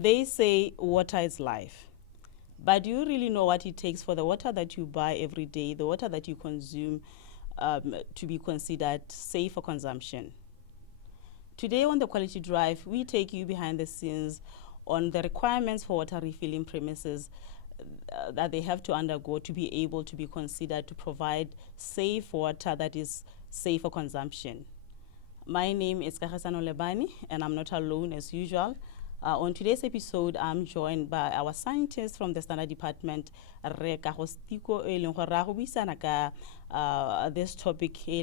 They say water is life. But do you really know what it takes for the water that you buy every day, the water that you consume, to be considered safe for consumption? Today on the Quality Drive, we take you behind the scenes on the requirements for water refilling premises that they have to undergo to be able to be considered to provide safe water that is safe for consumption. My name is 𝐑𝐞𝐪𝐢𝐫𝐞𝐬, and I'm not alone as usual. On today's episode, I'm joined by our scientists from the Standard Department, 𝐏𝐫𝐞𝐦𝐢𝐬𝐞𝐬, this topic, the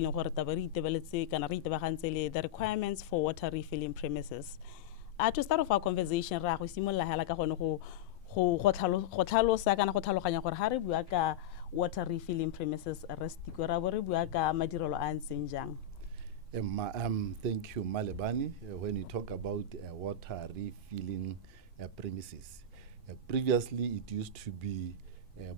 requirements for water refilling premises. To start off our conversation, water refilling premises, thank you, Malebani. When you talk about water refilling premises, previously it used to be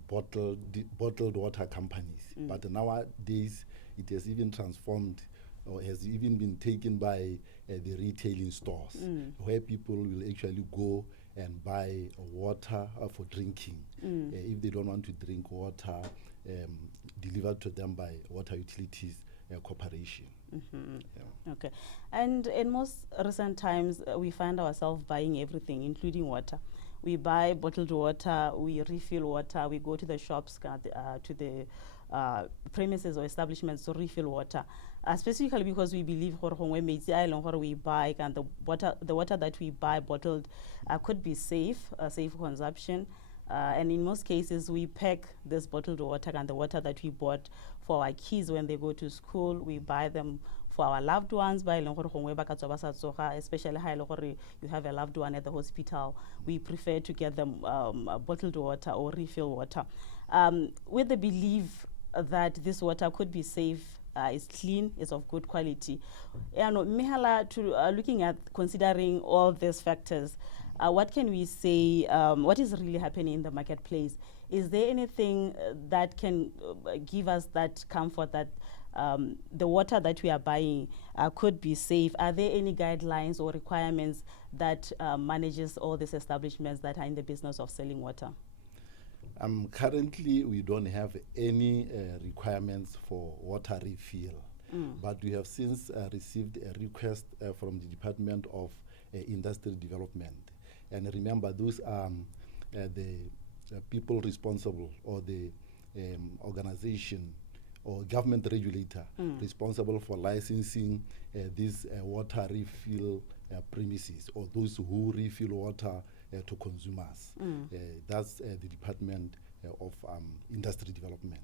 bottled water companies, but nowadays it has even transformed or has even been taken by the retailing stores, where people will actually go and buy water for drinking. If they don't want to drink water, delivered to them by water utilities corporation. Yeah. Okay. And in most recent times, we find ourselves buying everything, including water. We buy bottled water, we refill water, we go to the shops, to the premises or establishments to refill water. Specifically because we believe we buy and the water that we buy bottled could be safe for consumption. And in most cases, we pack this bottled water and the water that we bought for our kids when they go to school. We buy them for our loved ones, especially you have a loved one at the hospital. We prefer to get them bottled water or refill water, with the belief that this water could be safe, is clean, is of good quality. Looking at considering all these factors, what can we say, what is really happening in the marketplace? Is there anything that can give us that comfort that the water that we are buying could be safe? Are there any guidelines or requirements that manages all these establishments that are in the business of selling water? Currently, we don't have any requirements for water refill, but we have since received a request from the Department of Industrial Development. And remember, those are the people responsible, or the organization or government regulator responsible for licensing these water refill premises, or those who refill water to consumers. That's the Department of Industry Development.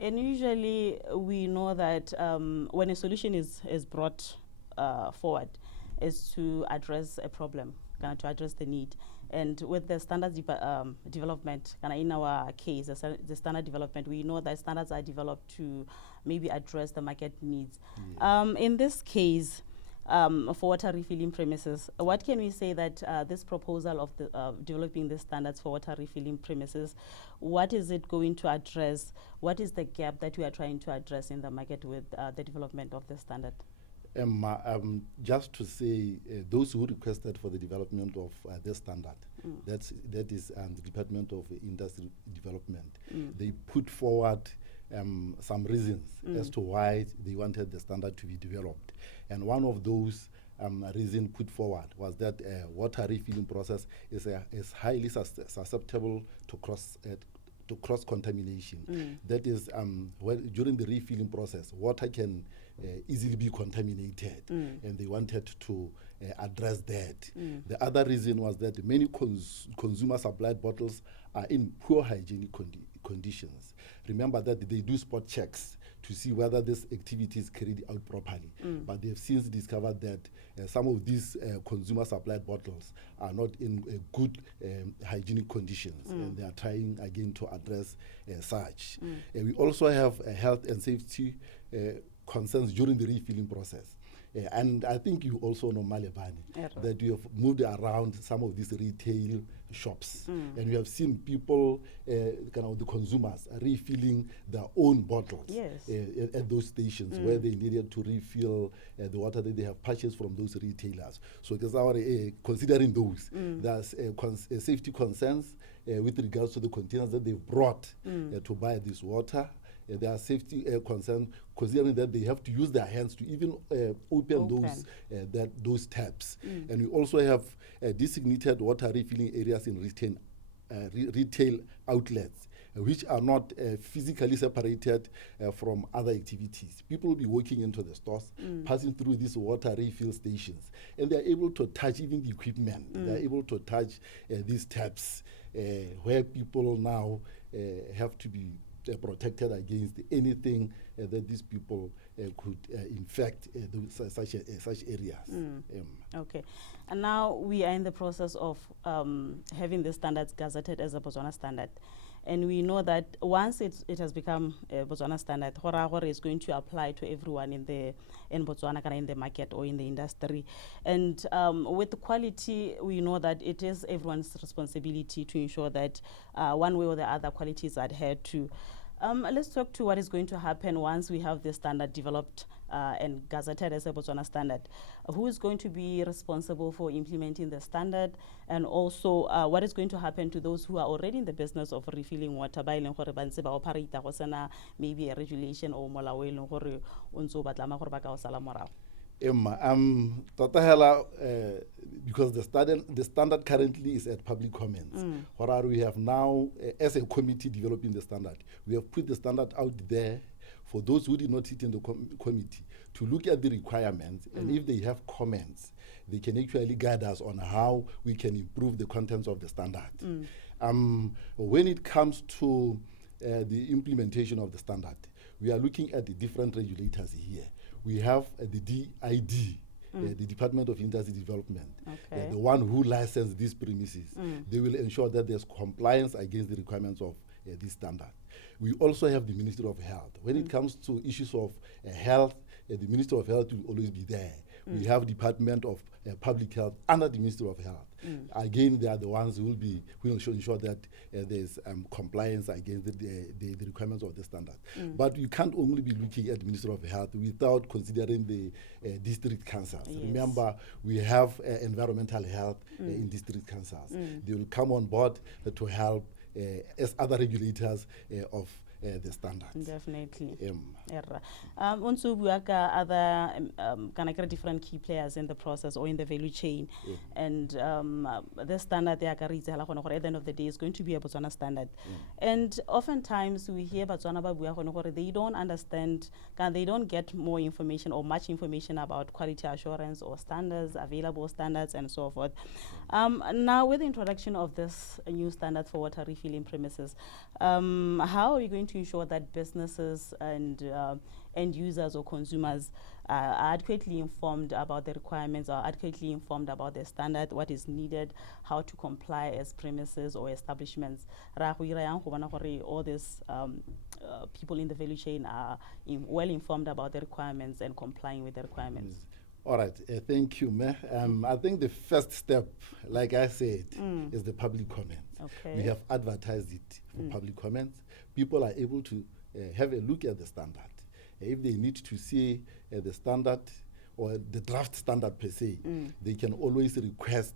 And usually we know that when a solution is brought forward, is to address a problem, to address the need. And with the standards development, in our case, the standard development, we know that standards are developed to maybe address the market needs. In this case, for water refilling premises, what can we say that this proposal of the, developing the standards for water refilling premises, what is it going to address? What is the gap that we are trying to address in the market with the development of the standard? Just to say, those who requested for the development of this standard, that is the Department of Industry Development. They put forward some reasons as to why they wanted the standard to be developed. And one of those reasons put forward was that water refilling process is highly susceptible to cross-contamination. That is, during the refilling process, water can easily be contaminated, and they wanted to address that. The other reason was that many consumer-supplied bottles are in poor hygienic conditions. Remember that they do spot checks to see whether this activity is carried out properly. But they have since discovered that some of these consumer-supplied bottles are not in good hygienic conditions, and they are trying again to address such. We also have health and safety concerns during the refilling process. And I think you also know, Malebane, that you have moved around some of these retail shops, and you have seen people, kind of the consumers, refilling their own bottles at those stations where they needed to refill the water that they have purchased from those retailers. So there's our considering those, there's safety concerns with regards to the containers that they've brought to buy this water. There are safety concerns considering that they have to use their hands to even open those taps. And we also have designated water refilling areas in retail outlets, which are not physically separated from other activities. People will be walking into the stores, passing through these water refill stations, and they're able to touch even the equipment. They're able to touch these taps, where people now have to be protected against anything that these people could infect such areas. Okay, and now we are in the process of having the standards gazetted as a Botswana Standard. And we know that once it has become a Botswana Standard, Hora is going to apply to everyone in Botswana, in the market or in the industry. And with the quality, we know that it is everyone's responsibility to ensure that one way or the other quality is adhered to. Let's talk to what is going to happen once we have the standard developed and gazetted as a Botswana Standard. Who is going to be responsible for implementing the standard, and also what is going to happen to those who are already in the business of refilling water by maybe a regulation or because the standard currently is at public comments. We have now, as a committee developing the standard, we have put the standard out there for those who did not sit in the committee to look at the requirements, and if they have comments, they can actually guide us on how we can improve the contents of the standard. When it comes to the implementation of the standard, we are looking at the different regulators here. We have the DID, the Department of Industry Development, the one who licensed these premises. They will ensure that there's compliance against the requirements of this standard. We also have the Ministry of Health. When it comes to issues of health, the Ministry of Health will always be there. We have Department of Public Health under the Ministry of Health. Again, they are the ones who will ensure that there's compliance against the requirements of the standard. But you can't only be looking at the Ministry of Health without considering the district councils. Remember, we have environmental health in district councils. They will come on board to help as other regulators of the standards. Definitely. Also, we have other different key players in the process or in the value chain, and the standard at the end of the day is going to be a Botswana Standard. And oftentimes we hear Botswana they don't understand, they don't get more information or much information about quality assurance or standards, available standards, and so forth. Now, with the introduction of this new standard for water refilling premises, how are we going to ensure that businesses and end users or consumers are adequately informed about the requirements, are adequately informed about the standard, what is needed, how to comply as premises or establishments? All these people in the value chain are well informed about the requirements and complying with the requirements. All right, thank you, Meh. I think the first step, like I said, is the public comments. We have advertised it for public comments. People are able to have a look at the standard. If they need to see the standard or the draft standard per se, they can always request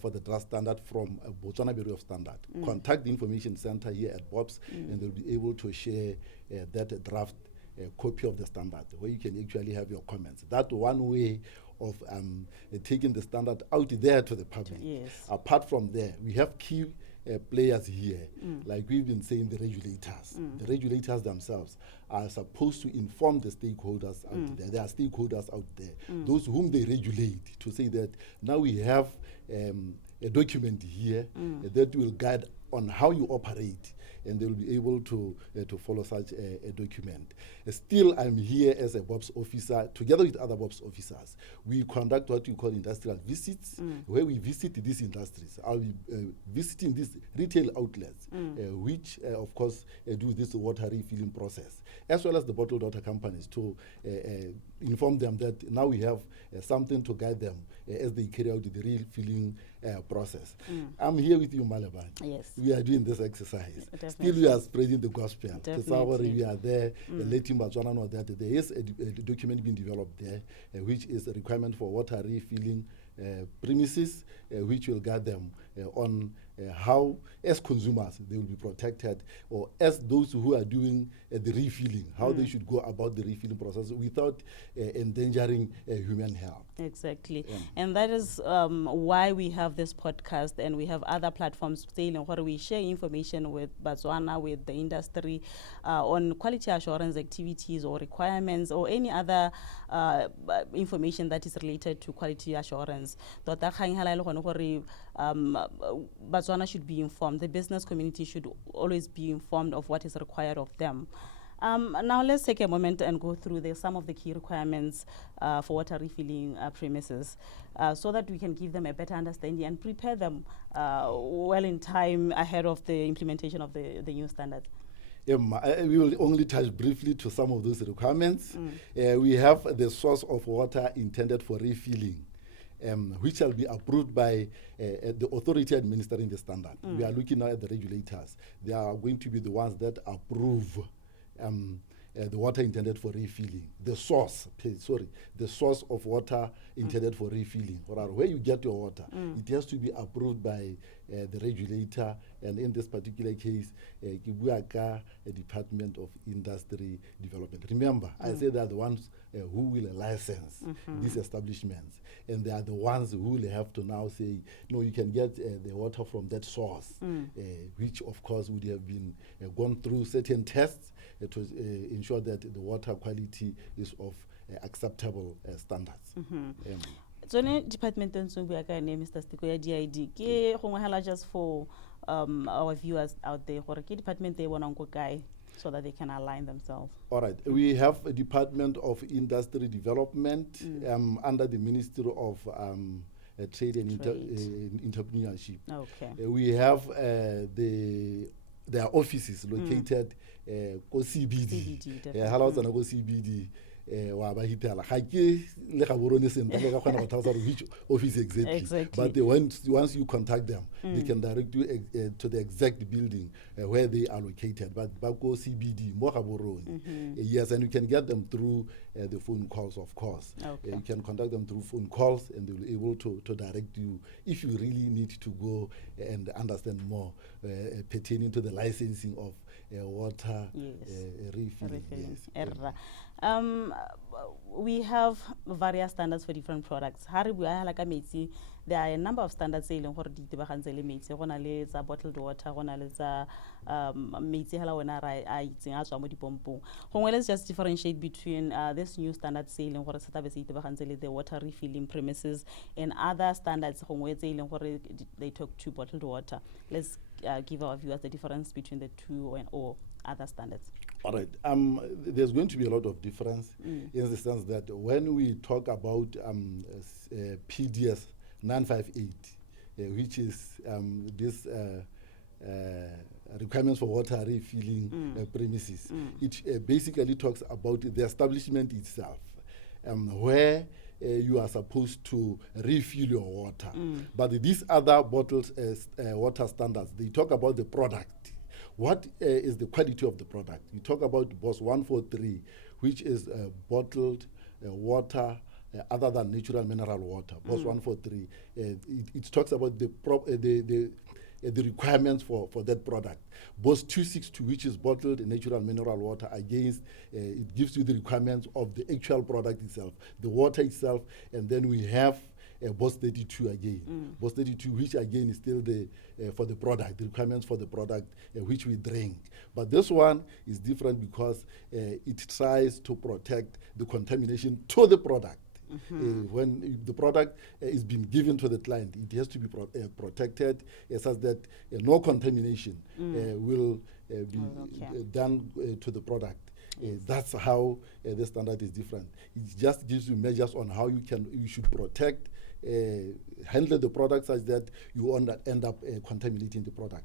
for the draft standard from Botswana Bureau of Standard. Contact the information center here at BOPS, and they'll be able to share that draft copy of the standard where you can actually have your comments. That's one way of taking the standard out there to the public. Apart from there, we have key players here, like we've been saying, the regulators. The regulators themselves are supposed to inform the stakeholders out there. There are stakeholders out there, those whom they regulate, to say that now we have a document here that will guide on how you operate. and they will be able to follow such a document. Still, I'm here as a BOPS officer, together with other BOPS officers. We conduct what we call industrial visits, where we visit these industries. I'll be visiting these retail outlets, which, of course, do this water refilling process, as well as the bottled water companies, to inform them that now we have something to guide them as they carry out the refilling process. I'm here with you, Malebane. Yes. We are doing this exercise. Definitely. Still, we are spreading the gospel. Definitely. We are there, letting Botswana know that there is a document being developed there, which is a requirement for water refilling premises, which will guide them on how, as consumers, they will be protected, or as those who are doing the refilling, how they should go about the refilling process without endangering human health. Exactly. And that is why we have this podcast, and we have other platforms where we share information with Botswana, with the industry, on quality assurance activities or requirements or any other information that is related to quality assurance. Botswana should be informed. The business community should always be informed of what is required of them. Now let's take a moment and go through some of the key requirements for water refilling premises, so that we can give them a better understanding and prepare them well in time ahead of the implementation of the new standards. We will only touch briefly to some of those requirements. We have the source of water intended for refilling, which shall be approved by the authority administering the standard. We are looking now at the regulators. They are going to be the ones that approve the water intended for refilling. The source of water intended for refilling, or where you get your water, it has to be approved by the regulator, and in this particular case, 𝐏𝐫𝐞𝐦𝐬, Department of Industry Development. Remember, I said they are the ones who will license these establishments, and they are the ones who will have to now say, no, you can get the water from that source, which of course would have been gone through certain tests to ensure that the water quality is of acceptable standards. Tsone department Mr. Stiko ya DID ke gongwe hela just for our viewers out there gore ke department they want go kae so that they can align themselves. All right, we have a Department of Industry Development under the Ministry of Trade and Entrepreneurship. Okay. We have their offices located ko CBD. CBD. Which office exactly. But once you contact them, they can direct you to the exact building where they are located. But Bako CBD, yes, and you can get them through the phone calls, of course. Okay. You can contact them through phone calls, and they will be able to direct you if you really need to go and understand more pertaining to the licensing of water refilling. Yes. We have various standards for different products. There are a number of standards bottled water, let's just differentiate between this new standard sailing the water refilling premises and other standards they talk to bottled water. Let's give our viewers the difference between the two or other standards. All right. There's going to be a lot of difference in the sense that when we talk about PDS 958, which is this requirements for water refilling premises, it basically talks about the establishment itself, where you are supposed to refill your water. But these other bottled water standards, they talk about the product. What is the quality of the product? You talk about BOS 143, which is bottled water other than natural mineral water. BOS 143. It talks about the requirements for that product. BOS 262, which is bottled natural mineral water, against it gives you the requirements of the actual product itself, the water itself, and then we have BOS 32 again. BOS 32, which again is still the for the product, the requirements for the product which we drink. But this one is different because it tries to protect the contamination to the product. When the product is being given to the client, it has to be protected such that no contamination will done to the product. That's how the standard is different. It just gives you measures on how you should protect, handle the product such that you won't end up contaminating the product.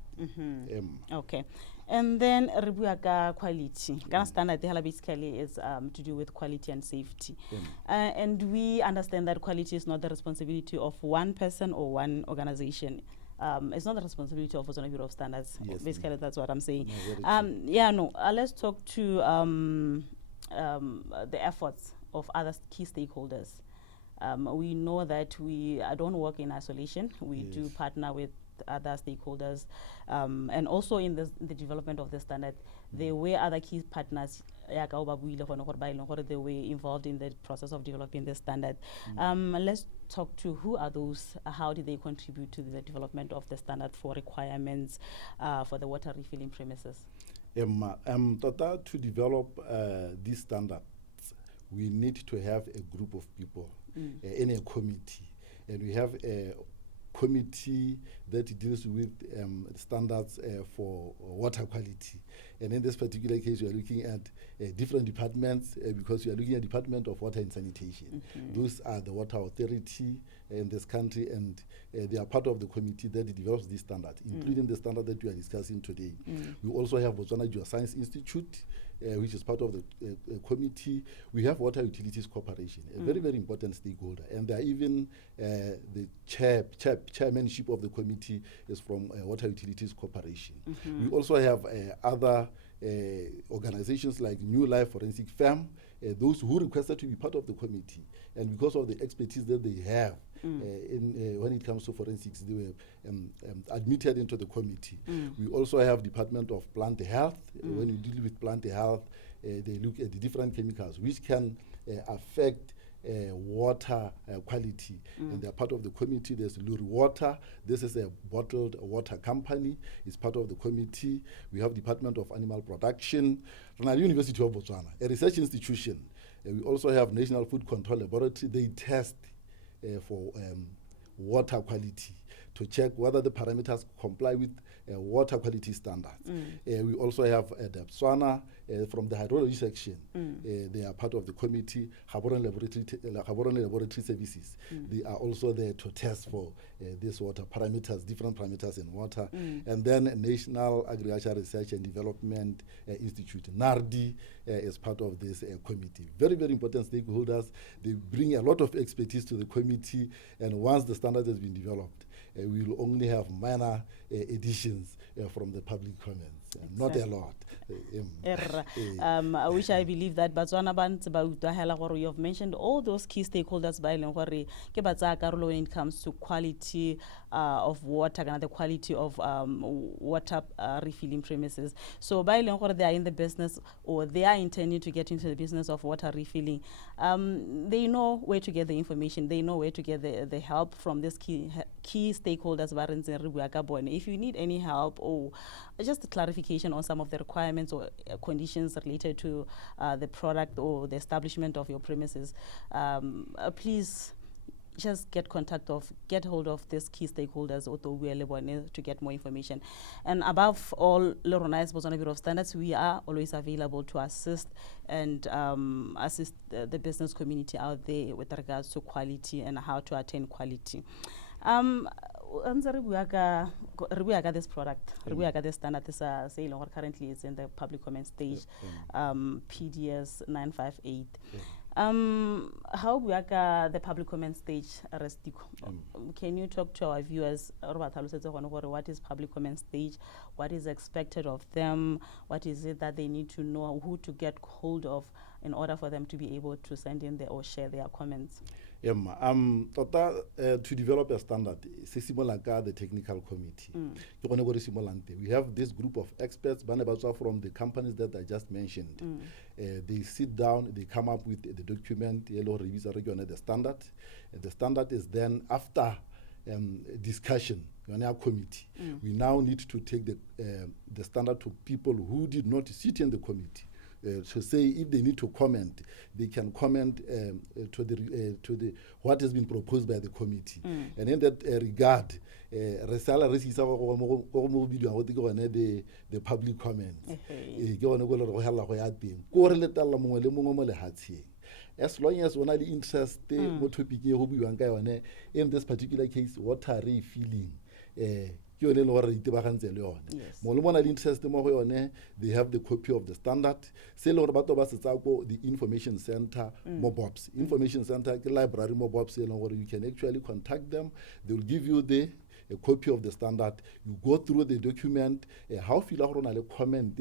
Okay. And then Ribuaka quality. Standard basically is to do with quality and safety. And we understand that quality is not the responsibility of one person or one organization. It's not the responsibility of Botswana Bureau of Standards. Yes, basically, that's what I'm saying. No, let's talk to the efforts of other key stakeholders. We know that we don't work in isolation. We do partner with other stakeholders, and also in the development of the standard, there were other key partners. They were involved in the process of developing the standard. Let's talk to who are those, how did they contribute to the development of the standard for requirements for the water refilling premises? To develop these standards, we need to have a group of people in a committee. And we have a committee that deals with standards for water quality. And in this particular case, we are looking at different departments because we are looking at Department of Water and Sanitation. Those are the water authority in this country, and they are part of the committee that develops these standards, including the standard that we are discussing today. We also have Botswana Geoscience Institute, which is part of the committee. We have Water Utilities Corporation, a very, very important stakeholder. And they are even the chairmanship of the committee is from Water Utilities Corporation. We also have other organizations like New Life Forensic Firm, those who requested to be part of the committee. And because of the expertise that they have when it comes to forensics, they were admitted into the committee. We also have Department of Plant Health. When you deal with plant health, they look at the different chemicals which can affect water quality, and they're part of the committee. There's Luri Water. This is a bottled water company. It's part of the committee. We have Department of Animal Production, University of Botswana, a research institution. We also have National Food Control Laboratory. They test for water quality to check whether the parameters comply with water quality standards. We also have Botswana from the hydrology section. They are part of the committee. Gaborone Laboratory Services. They are also there to test for these water parameters, different parameters in water. And then National Agriculture Research and Development Institute, NARDI, is part of this committee. Very, very important stakeholders. They bring a lot of expertise to the committee, and once the standard has been developed, we will only have minor additions from the public comments, not a lot. I wish I believe that Botswana you have mentioned all those key stakeholders when it comes to quality of water and the quality of water refilling premises. So they are in the business, or they are intending to get into the business of water refilling. They know where to get the information. They know where to get the help from these key stakeholders. If you need any help or just a clarification on some of the requirements or conditions related to the product or the establishment of your premises, please just get hold of these key stakeholders to get more information. And above all, Botswana Bureau of Standards, we are always available to assist and assist the business community out there with regards to quality and how to attain quality. This product, this standard is currently is in the public comment stage, PDS 958. How the public comment stage, can you talk to our viewers what is public comment stage, what is expected of them, what is it that they need to know, who to get hold of in order for them to be able to send in or share their comments? To develop a standard, the technical committee. We have this group of experts from the companies that I just mentioned. They sit down, they come up with the document, the standard. The standard is then, after discussion on our committee, we now need to take the standard to people who did not sit in the committee, to say if they need to comment, they can comment to the what has been proposed by the committee. And in that regard, the public comments. As long as one of interest in this particular case, water refilling. Yes. They have the copy of the standard. The information center, MOBOPS. Information center, library MOBOPS, you can actually contact them. They will give you a copy of the standard. You go through the document. How feel a comment?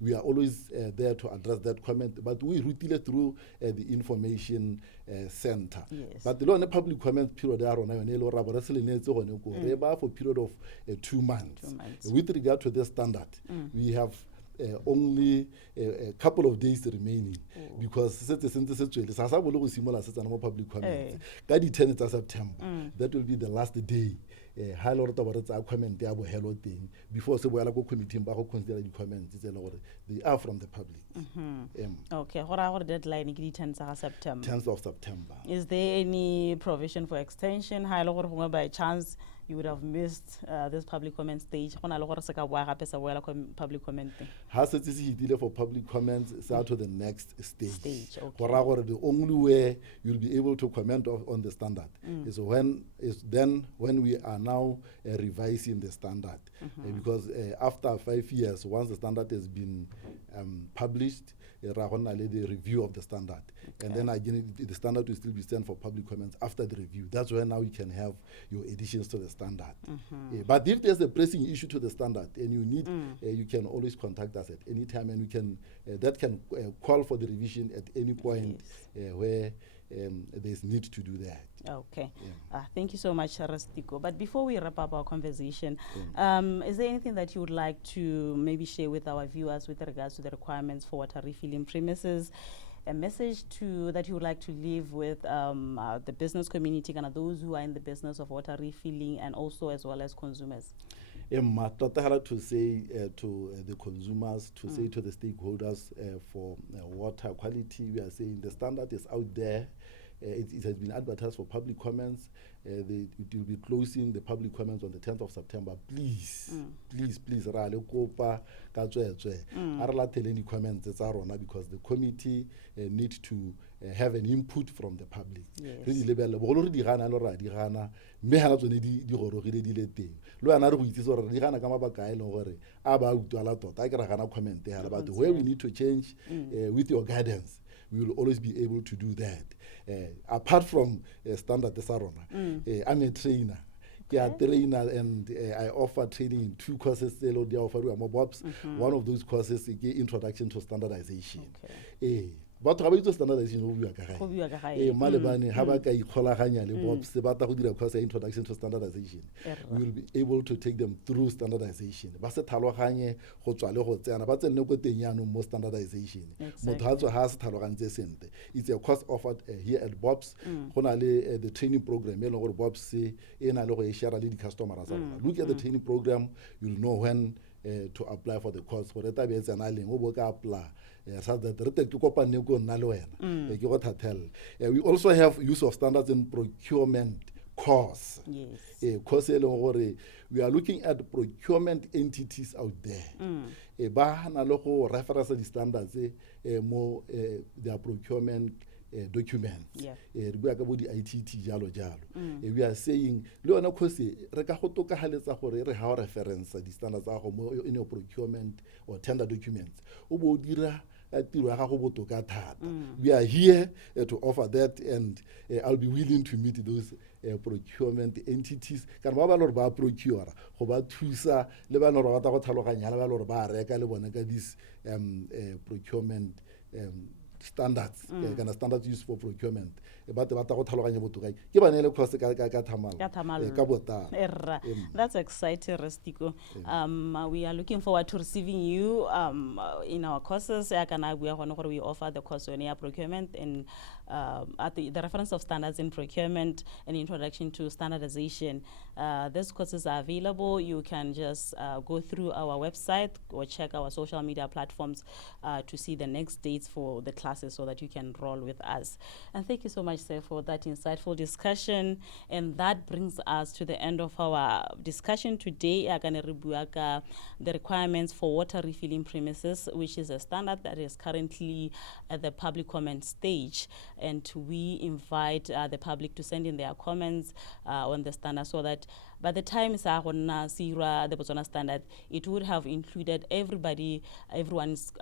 We are always there to address that comment, but we routine it through the information center. Yes. But the public comment period for a period of 2 months. With regard to the standard, we have only a couple of days remaining because public comment. The 10th of September, that will be the last day. Before committee consider the comments, they are from the public. Okay, what our deadline is the 10th of September. 10th of September. Is there any provision for extension? By chance you would have missed this public comment stage. Public comment. Has it is for public comments to the next stage. Okay. The only way you'll be able to comment on the standard is when we are now revising the standard. Because after 5 years, once the standard has been published, the review of the standard. Okay. And then again, the standard will still be sent for public comments after the review. That's when now you can have your additions to the standard. But if there's a pressing issue to the standard and you need, you can always contact us at any time, and we can that can call for the revision at any point where there's need to do that. Okay. Thank you so much, Rastiko. But before we wrap up our conversation, is there anything that you would like to maybe share with our viewers with regards to the requirements for water refilling premises? A message that you would like to leave with the business community and those who are in the business of water refilling, and also as well as consumers? To say to the consumers, to say to the stakeholders for water quality, we are saying the standard is out there. It has been advertised for public comments. It will be closing the public comments on the 10th of September. Please, comments because the committee needs to have an input from the public. But where we need to change with your guidance, we will always be able to do that. Apart from standard, I'm a trainer. Trainer, and I offer training in 2 courses. They offer MOBOPS. One of those courses is Introduction to Standardization. But standardization Malebane Introduction to Standardization. We will be able to take them through standardization. Standardization. It's a course offered here at BOPS. The training program, BOPS customers. Look at the training program, you'll know when to apply for the course. For the time it's an island, apply. We also have use of standards in procurement course. Yes. We are looking at procurement entities out there. Reference the standards, their procurement documents. We are saying, standards in your procurement or tender documents. We are here to offer that, and I'll be willing to meet those procurement entities. These procurement standards, standards used for procurement. That's exciting, Rastiko. We are looking forward to receiving you in our courses. We offer the course on air procurement and at the reference of standards in procurement and introduction to standardization. These courses are available. You can just go through our website or check our social media platforms to see the next dates for the classes so that you can enroll with us. And thank you so much, sir, for that insightful discussion. And that brings us to the end of our discussion today. The requirements for water refilling premises, which is a standard that is currently at the public comment stage. And we invite the public to send in their comments on the standard so that by the time the Botswana Standard, it would have included everyone's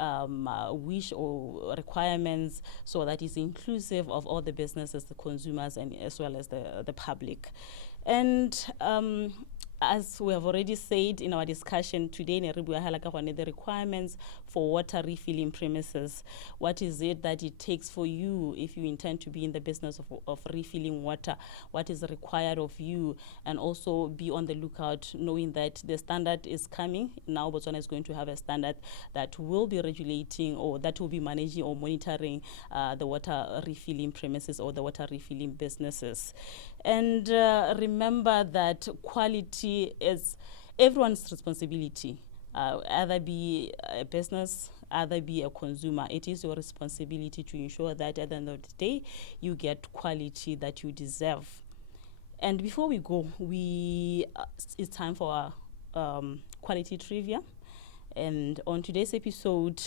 wish or requirements, so that it's inclusive of all the businesses, the consumers, and as well as the public. And as we have already said in our discussion today, the requirements for water refilling premises. What is it that it takes for you if you intend to be in the business of refilling water? What is required of you? And also be on the lookout, knowing that the standard is coming. Now Botswana is going to have a standard that will be regulating, or that will be managing or monitoring the water refilling premises or the water refilling businesses. And remember that quality is everyone's responsibility. Either be a business, either be a consumer. It is your responsibility to ensure that at the end of the day, you get quality that you deserve. And before we go, it's time for our quality trivia. And on today's episode,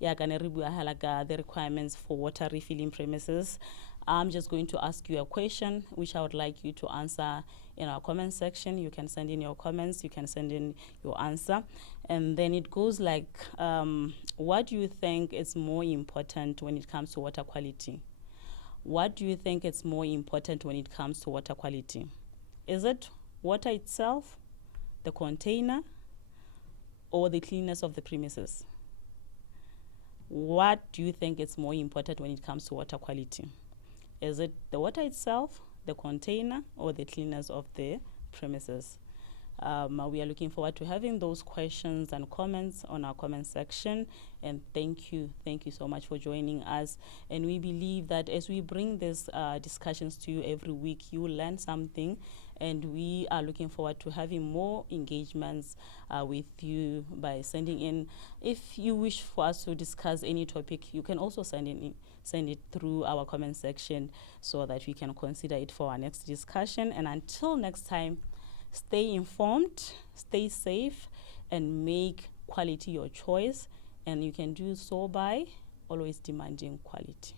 the requirements for water refilling premises. I'm just going to ask you a question, which I would like you to answer in our comment section. You can send in your comments, you can send in your answer. And then it goes like, what do you think is more important when it comes to water quality? What do you think is more important when it comes to water quality? Is it water itself, the container, or the cleanness of the premises? What do you think is more important when it comes to water quality? Is it the water itself, the container, or the cleanness of the premises? We are looking forward to having those questions and comments on our comment section. And thank you so much for joining us. And we believe that as we bring these discussions to you every week, you will learn something. And we are looking forward to having more engagements with you by sending in. If you wish for us to discuss any topic, you can also send it through our comment section so that we can consider it for our next discussion. And until next time, stay informed, stay safe, and make quality your choice. And you can do so by always demanding quality.